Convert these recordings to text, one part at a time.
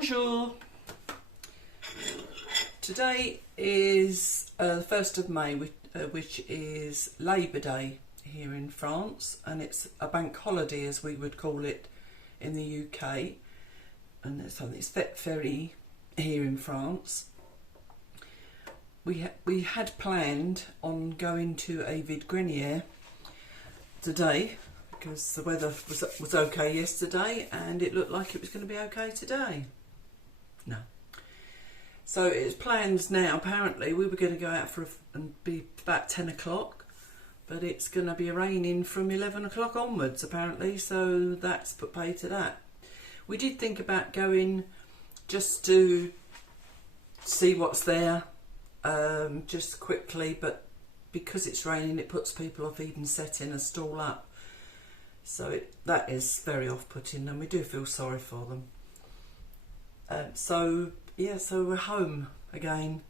Bonjour! Today is the 1st of May, which is Labour Day here in France, and it's a bank holiday as we would call it in the UK, and it's Fête Ferry here in France. We had planned on going to a vide grenier today because the weather was okay yesterday and it looked like it was going to be okay today. No. So it's plans now. Apparently we were going to go out and be about 10 o'clock, but it's going to be raining from 11 o'clock onwards apparently, so that's put pay to that. We did think about going just to see what's there, just quickly, but because it's raining it puts people off even setting a stall up, so that is very off-putting, and we do feel sorry for them. So we're home again.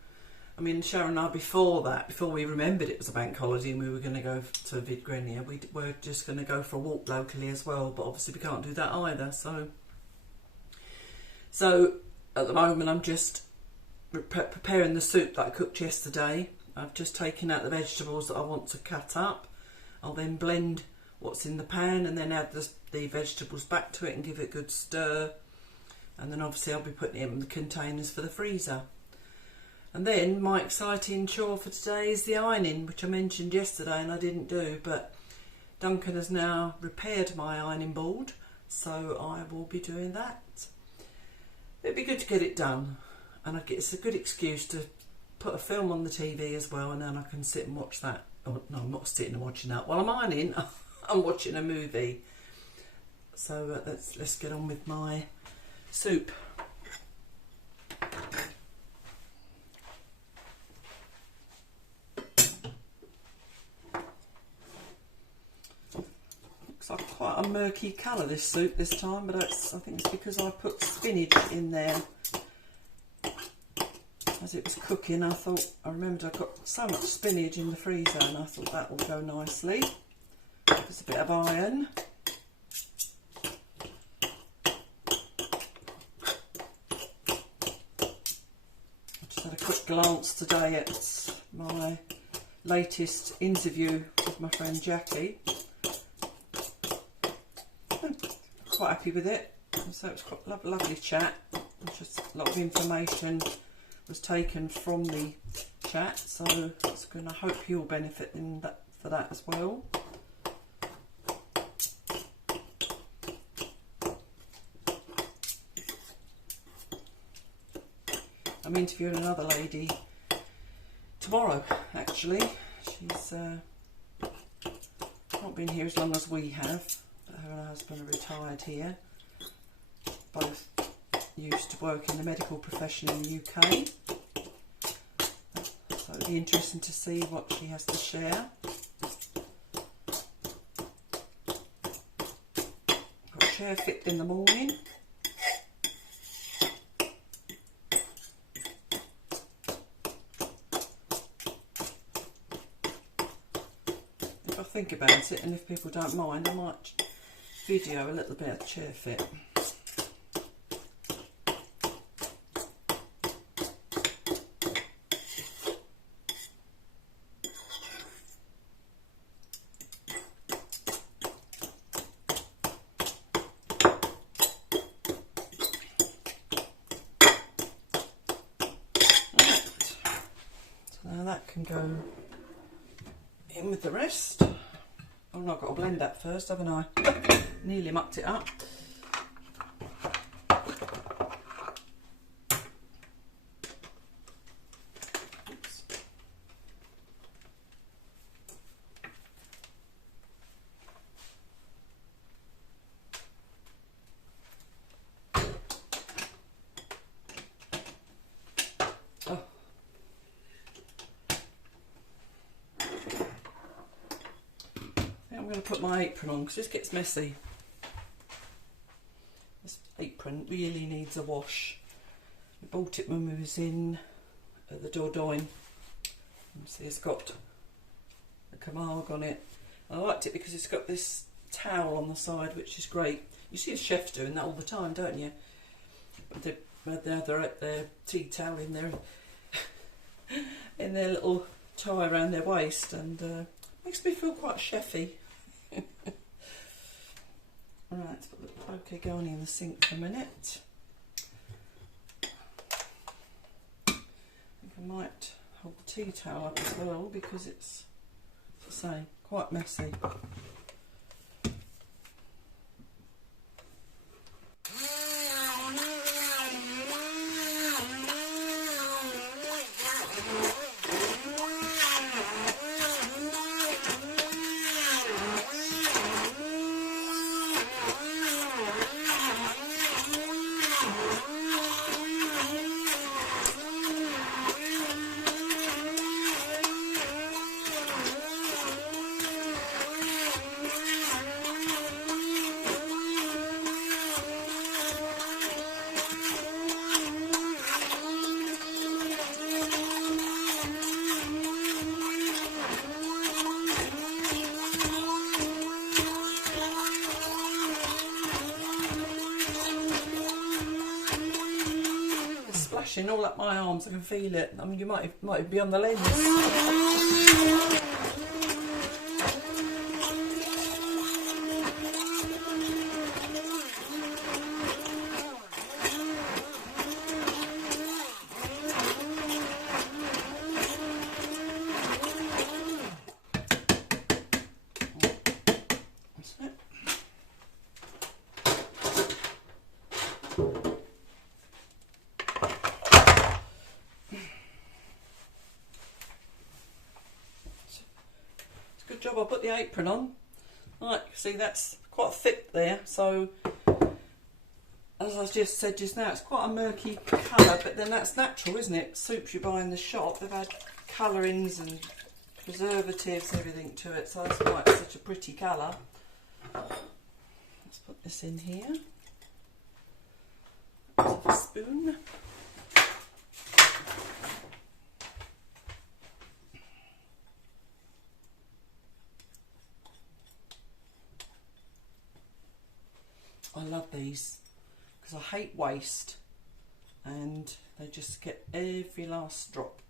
I mean, Sharon and I, before we remembered it was a bank holiday and we were going to go to a vide grenier, we were just going to go for a walk locally as well, but obviously we can't do that either. So at the moment I'm just preparing the soup that I cooked yesterday. I've just taken out the vegetables that I want to cut up. I'll then blend what's in the pan and then add the vegetables back to it and give it a good stir. And then obviously I'll be putting it in the containers for the freezer. And then my exciting chore for today is the ironing, which I mentioned yesterday and I didn't do, but Duncan has now repaired my ironing board, so I will be doing that. It'd be good to get it done, and it's a good excuse to put a film on the TV as well, and then I can sit and watch that. Oh, no, I'm not sitting and watching that. While I'm ironing, I'm watching a movie. So let's get on with my soup. Looks like quite a murky colour, this soup this time, but I think it's because I put spinach in there. As it was cooking, I remembered I got so much spinach in the freezer, and I thought that will go nicely. There's a bit of iron. I just had a quick glance today at my latest interview with my friend Jackie. I'm quite happy with it. So it was quite a lovely chat. Just a lot of information was taken from the chat, so it's going to hope you'll benefit for that as well. I'm interviewing another lady tomorrow actually. She's not been here as long as we have, but her and her husband are retired here, both used to work in the medical profession in the UK, so it'll be interesting to see what she has to share. Got a chair fit in the morning. If I think about it, and if people don't mind, I might video a little bit of the chair fit. That can go in with the rest. Oh no, I've got to blend that first, haven't I? Nearly mucked it up. Oops. Oh. I'm going to put my apron on because this gets messy. This apron really needs a wash. We bought it when we was in the Dordogne. See, it's got a Camargue on it. I liked it because it's got this towel on the side, which is great. You see the chefs doing that all the time, don't you? But their tea towel in their in their little tie around their waist, and makes me feel quite chefy. Right, let's put the poke going in the sink for a minute. I think I might hold the tea towel up as well because it's, as I say, quite messy. All up my arms, I can feel it. I mean, you might be on the lens. Job, I put the apron on. Right, see that's quite thick there, so as I just said just now, it's quite a murky colour, but then that's natural, isn't it? Soups you buy in the shop, they've had colourings and preservatives and everything to it, so that's why it's such a pretty colour. Let's put this in here. Let's have a spoon. I love these because I hate waste and they just get every last drop.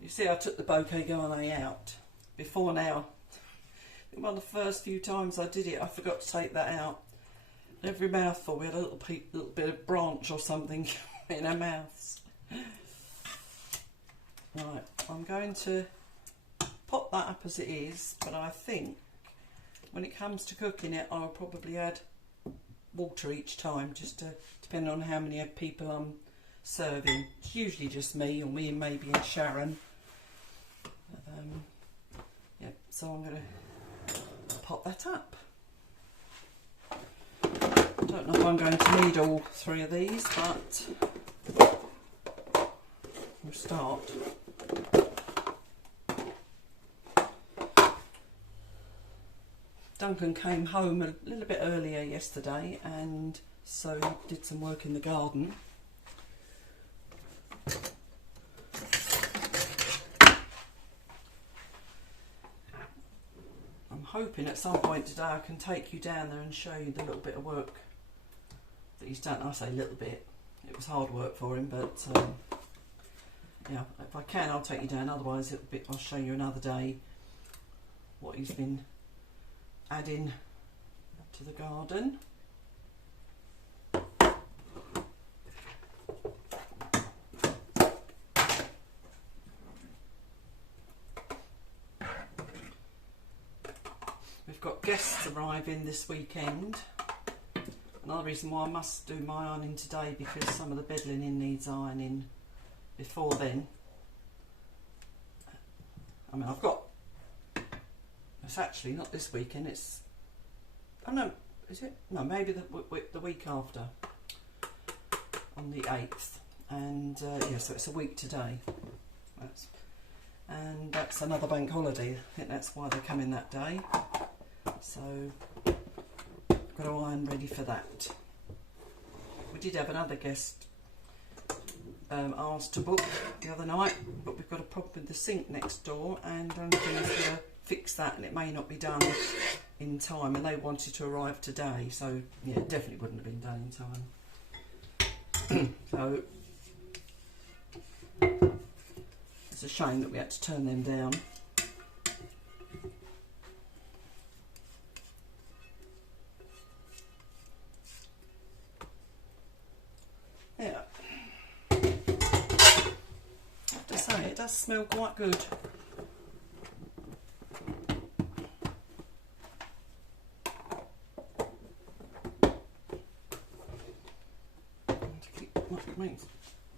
You see, I took the bouquet garni out before now. One of the first few times I did it, I forgot to take that out. Every mouthful we had a little bit of branch or something in our mouths. Right, I'm going to pop that up as it is, but I think when it comes to cooking it, I'll probably add water each time, just to depend on how many people I'm serving. It's usually just me, or me and maybe and Sharon. Yeah, so I'm going to pop that up. I don't know if I'm going to need all three of these, but we'll start. Duncan came home a little bit earlier yesterday, and so he did some work in the garden. I'm hoping at some point today I can take you down there and show you the little bit of work that he's done. I say little bit, it was hard work for him, but yeah, if I can I'll take you down, otherwise I'll show you another day what he's been adding to the garden. We've got guests arriving this weekend. Another reason why I must do my ironing today, because some of the bed linen needs ironing before then. I mean, I've got, it's actually not this weekend, it's, oh no, is it? No, maybe the week after, on the 8th, and yeah, so it's a week today. And that's another bank holiday, I think that's why they're coming that day. So, I've got to iron ready for that. We did have another guest asked to book the other night, but we've got a problem with the sink next door, and I'm going to fix that and it may not be done in time, and they wanted to arrive today, so yeah, it definitely wouldn't have been done in time. So it's a shame that we had to turn them down. Yeah, I have to say it does smell quite good.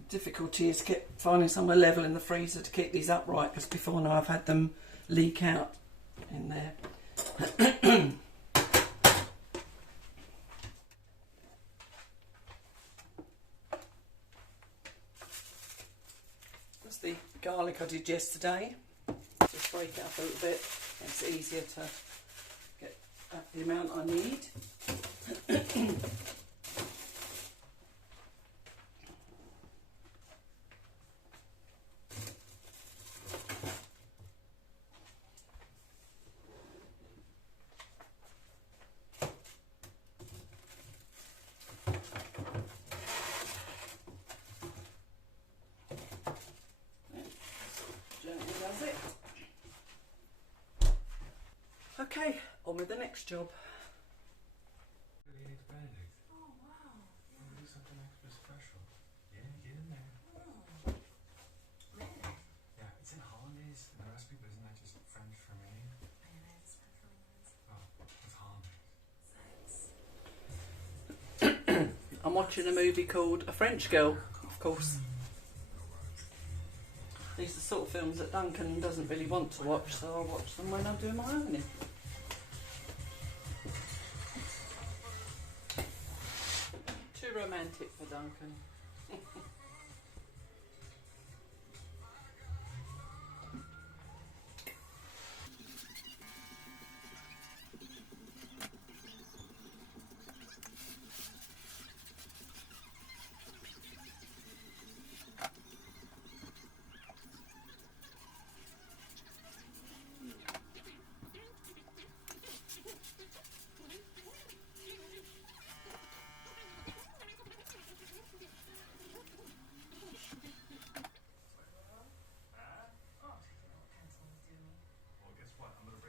Difficulty is finding somewhere level in the freezer to keep these upright, because before now I've had them leak out in there. That's the garlic I did yesterday. Just break it up a little bit. It's easier to get the amount I need. Okay, on with the next job. Oh wow! Yeah. Do something extra special. Yeah, get in there. Oh. Really? Yeah, it's in hollandaise in the recipe, but isn't that just French for mayonnaise? Mayonnaise, French for mayonnaise. Oh, it's hollandaise. Thanks. I'm watching a movie called A French Girl, of course. These are the sort of films that Duncan doesn't really want to watch, so I'll watch them when I'm doing my own. Too romantic for Duncan.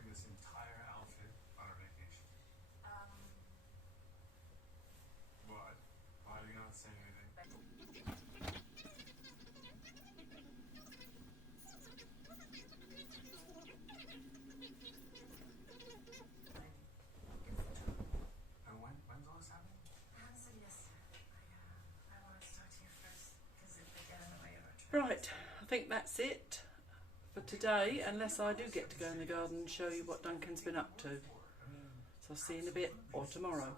This entire outfit on our vacation. What? Why are you not saying anything? And when's all this happening? I haven't said yes yet. I wanted to talk to you first, because if they get in the way of our trip. Right, I think that's it for today, unless I do get to go in the garden and show you what Duncan's been up to. So I'll see you in a bit, or tomorrow.